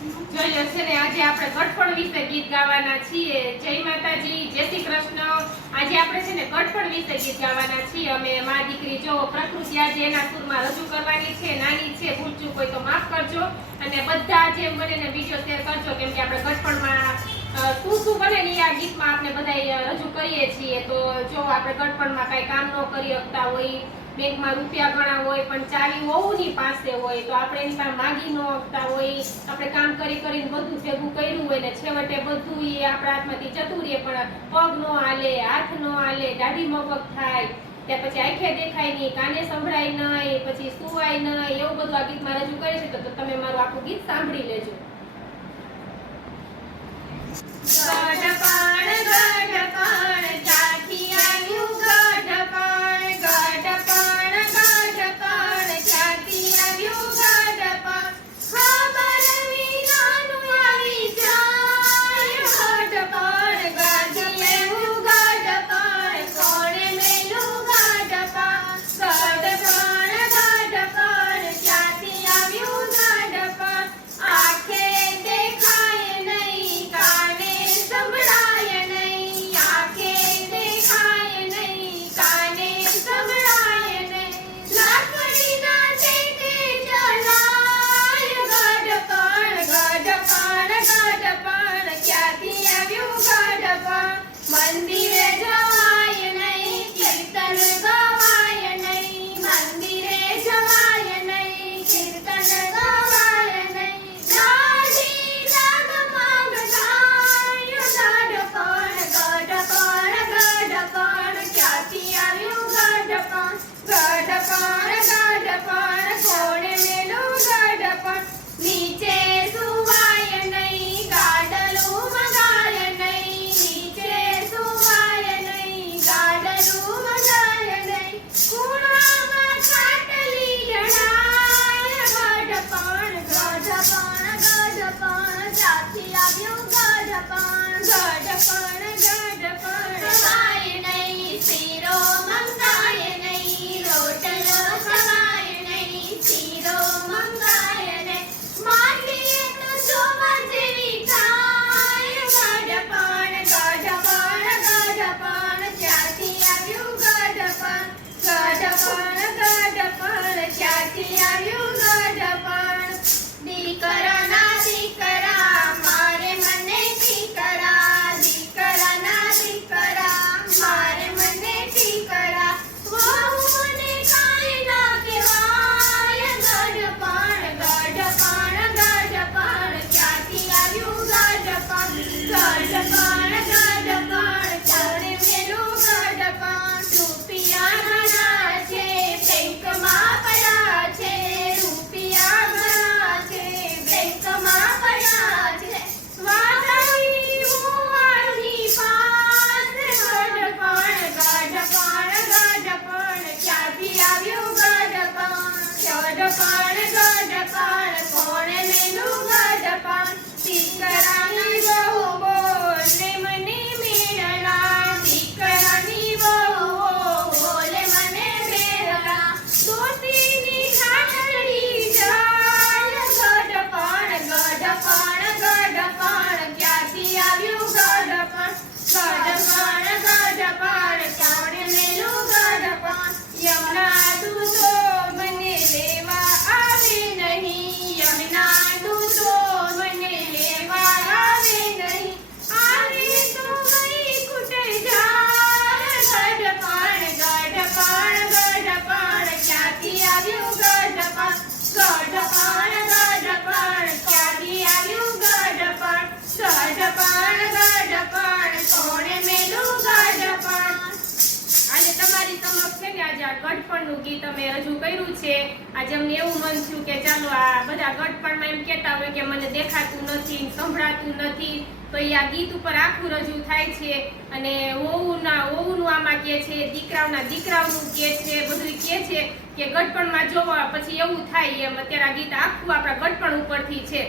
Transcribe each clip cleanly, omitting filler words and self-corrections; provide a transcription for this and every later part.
જોયો છે ને, આજે આપણે ગઢપણ વિશે ગીત ગાવાના છીએ। જય માતાજી, જય શ્રી કૃષ્ણ। આજે આપણે છે ને ગઢપણ વિશે ગીત ગાવાના છીએ। અમે માં દીકરી જો પ્રકૃતિ આજે એના સુરમાં રજૂ કરવાની છે। નાની છે, ભૂલચૂક હોય તો માફ કરજો અને બધા જેમ બને ને વિડિયો શેર કરજો, કેમ કે આપણે ગઢપણમાં શું બને ને આ ગીતમાં આપણે બધા રજૂ કરીએ છીએ। તો જો આપણે ગઢપણમાં કઈ કામ ન કરી શકતા હોય, બેંકમાં રૂપિયા ઘણા હોય પણ ચાવી વહુની પાસે હોય, તો આપણે એની પાસે માગી ન શકતા હોય, આપણે કામ કરીને બધું ભેગું કર્યું હોય ને છેવટે બધું એ આપણા હાથમાંથી જતું રહે, પણ પગ ન હાલે, હાથ ન હાલે, દાઢી મગજ થાય, ત્યાર પછી આંખે દેખાય નહીં, કાને સંભળાય નહીં, પછી સુવાય નહીં, એવું બધું આ ગીતમાં રજૂ કરે છે। તો તમે મારું આખું ગીત સાંભળી લેજો। મંદિરે જવાય નહીં, કીર્તન ગવાય નહીં, મંદિરે જવાય નહીં, કીર્તન ગવાય નહીં, દાઢી ડગમગ થાય, ગઢપણ ક્યાંથી આવ્યું ગઢપણ, કોણે મેલું ગઢપણ, નીચે સુવાય નહીં, ગાડલું મગાય નહીં, નીચે સુવાય નહીં, ગાડલું મગાય નહીં, ખૂણામાં ખાટલી જણાય, ગઢપણ ક્યાંથી આવ્યું ગઢપણ, ખવાય નહીં, શીરો મંગાય નહીં, રોટલો ખવાય નહીં, શીરો મંગાય નહીં, માટી તો શોભા જેવી થાય, ગઢપણ ક્યાંથી આવ્યું ગઢપણ, ક્યાંથી આવ્યું ગઢપણ, દીકરાના દીકરા મારે મને દીકરા, દીકરાના દીકરા મારે મને દીકરા, વહુને કાંઈ ના કહેવાય, ગઢપણ ક્યાંથી આવ્યું ગઢપણ, ચારે મેલું ગઢપણ, રૂપિયા ઘણા છે, બેંકમાં પડ્યા છે, રૂપિયા ઘણા છે, બેંકમાં પડ્યા છે, વાઘની મુવાની પાસ, ગઢપણ ક્યાંથી આવ્યું ગઢપણ, કોણે મેલું ગઢપણ, દીકરાની વહુ બોલે મને મેળા, દીકરાની વહુ બોલે મને મેળા, દોતીની ખાટલી જાય, ગઢપણ ક્યાંથી આવ્યું ગઢપણ, કોણે મેલું ગઢપણ, યમુના દૂધો મને લેવા આવે નહીં, યમુના દૂધો મને લેવા આવે નહીં, આવે તો ગઈ કુટે જાય, ગઢપણ ક્યાંથી આવ્યું ગઢપણ, ક્યાંથી આવ્યું ગઢપણ, કોણે મેલું ગઢપણ। આજે તમારી સમક્ષ છે ને આજે આ ગઢપણનું ગીત અમે રજૂ કર્યું છે। આજે અમને એવું મન થયું કે ચાલો આ બધા ગઢપણમાં એમ કહેતા હોય કે મને દેખાતું નથી, સંભળાતું નથી, તો એ આ ગીત ઉપર આખું રજૂ થાય છે, અને વહુનું આમાં કહે છે, દીકરાઓનું કહે છે, બધું કહે છે કે ગઢપણમાં જોવા પછી એવું થાય એમ। અત્યારે આ ગીત આખું આપણા ગઢપણ ઉપરથી છે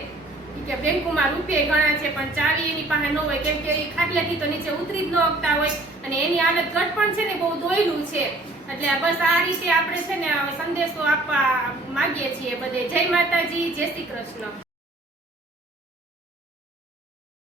કે બેંકોમાં રૂપિયા ઘણા છે પણ ચાવી એની પાસે ન હોય, કેમ કે એ ખાટલેથી તો નીચે ઉતરી જ ન શકતા હોય, અને એની હાલત ગઢપણ છે ને બહુ દોયલું છે। એટલે બસ આ રીતે આપણે છે ને સંદેશો આપવા માંગીએ છીએ બધે। જય માતાજી, જય શ્રી કૃષ્ણ।